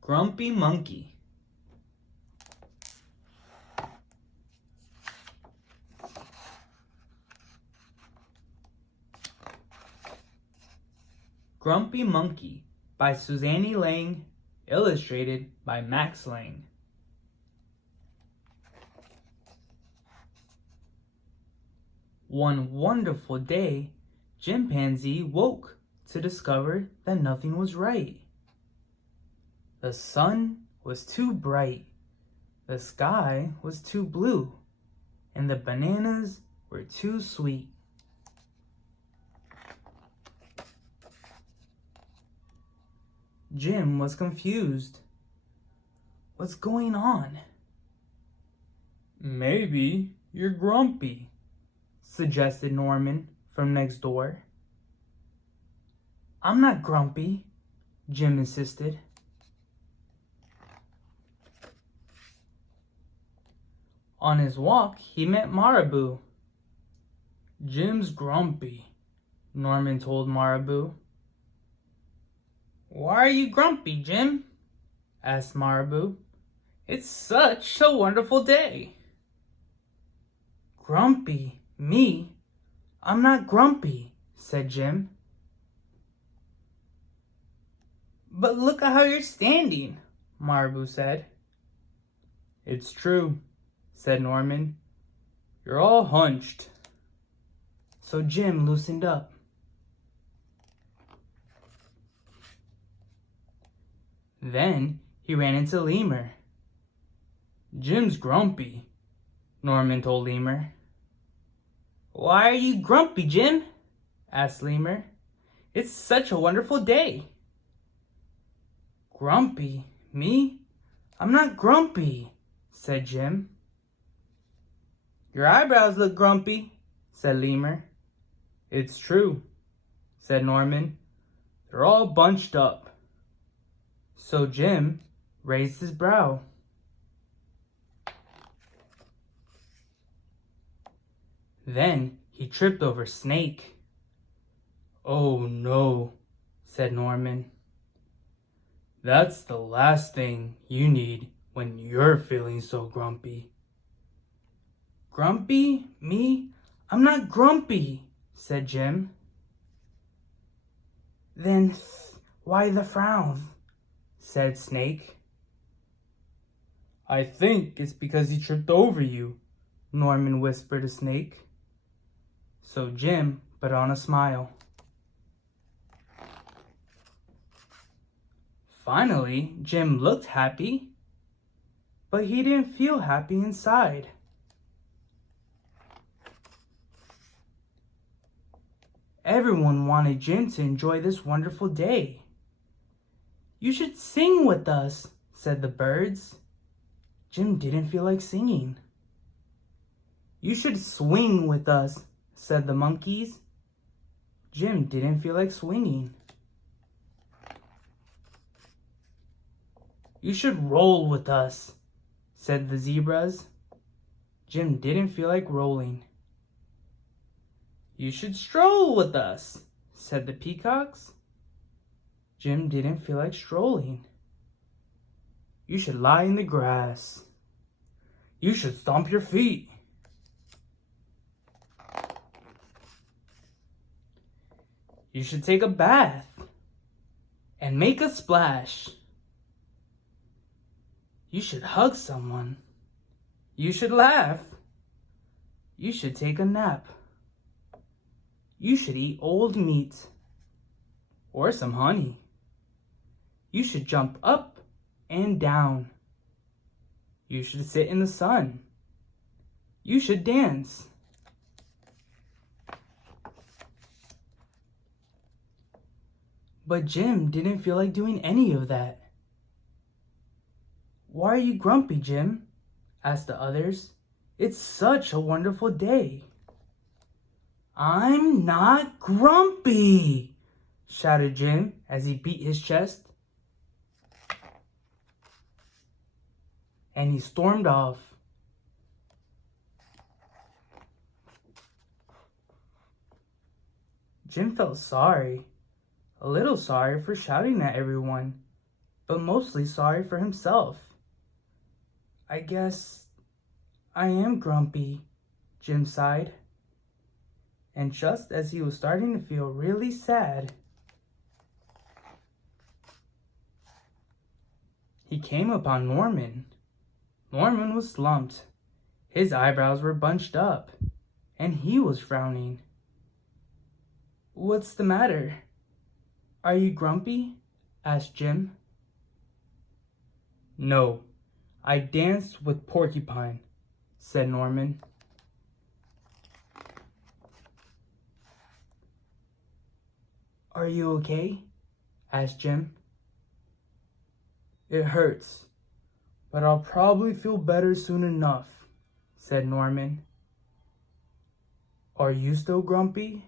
Grumpy monkey. Grumpy Monkey by Suzanne Lang, illustrated by Max Lang. One wonderful day, Chimpanzee woke to discover that nothing was right. The sun was too bright, the sky was too blue, and the bananas were too sweet. Jim was confused. What's going on? Maybe you're grumpy, suggested Norman from next door. I'm not grumpy, Jim insisted. On his walk, he met Marabou. Jim's grumpy, Norman told Marabou. Why are you grumpy, Jim? Asked Marabou. It's such a wonderful day. Grumpy? Me? I'm not grumpy, said Jim. But look at how you're standing, Marabou said. It's true, said Norman. You're all hunched. So Jim loosened up. Then he ran into Lemur. Jim's grumpy, Norman told Lemur. Why are you grumpy, Jim? Asked Lemur. It's such a wonderful day. Grumpy? Me? I'm not grumpy, said Jim. Your eyebrows look grumpy, said Lemur. It's true, said Norman. They're all bunched up. So Jim raised his brow. Then he tripped over Snake. Oh no, said Norman. That's the last thing you need when you're feeling so grumpy. Grumpy? Me? I'm not grumpy, said Jim. Then why the frown? Said Snake. I think it's because he tripped over you, Norman whispered to Snake. So Jim put on a smile. Finally, Jim looked happy, but he didn't feel happy inside. Everyone wanted Jim to enjoy this wonderful day. You should sing with us, said the birds. Jim didn't feel like singing. You should swing with us, said the monkeys. Jim didn't feel like swinging. You should roll with us, said the zebras. Jim didn't feel like rolling. You should stroll with us, said the peacocks. Jim didn't feel like strolling. You should lie in the grass. You should stomp your feet. You should take a bath and make a splash. You should hug someone. You should laugh. You should take a nap. You should eat old meat or some honey. You should jump up and down. You should sit in the sun. You should dance. But Jim didn't feel like doing any of that. Why are you grumpy, Jim? Asked the others. It's such a wonderful day. I'm not grumpy, shouted Jim as he beat his chest. And he stormed off. Jim felt sorry, a little sorry for shouting at everyone, but mostly sorry for himself. I guess I am grumpy, Jim sighed. And just as he was starting to feel really sad, he came upon Norman. Norman was slumped. His eyebrows were bunched up, and he was frowning. "What's the matter? Are you grumpy?" asked Jim. "No, I danced with Porcupine," said Norman. "Are you okay?" asked Jim. "It hurts, but I'll probably feel better soon enough," said Norman. "Are you still grumpy?"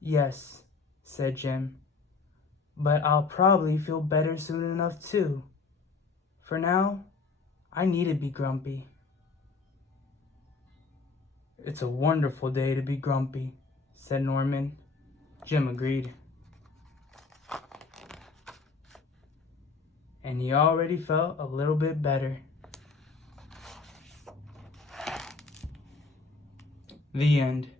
"Yes," said Jim, "but I'll probably feel better soon enough too. For now, I need to be grumpy." "It's a wonderful day to be grumpy," said Norman. Jim agreed. And he already felt a little bit better. The end.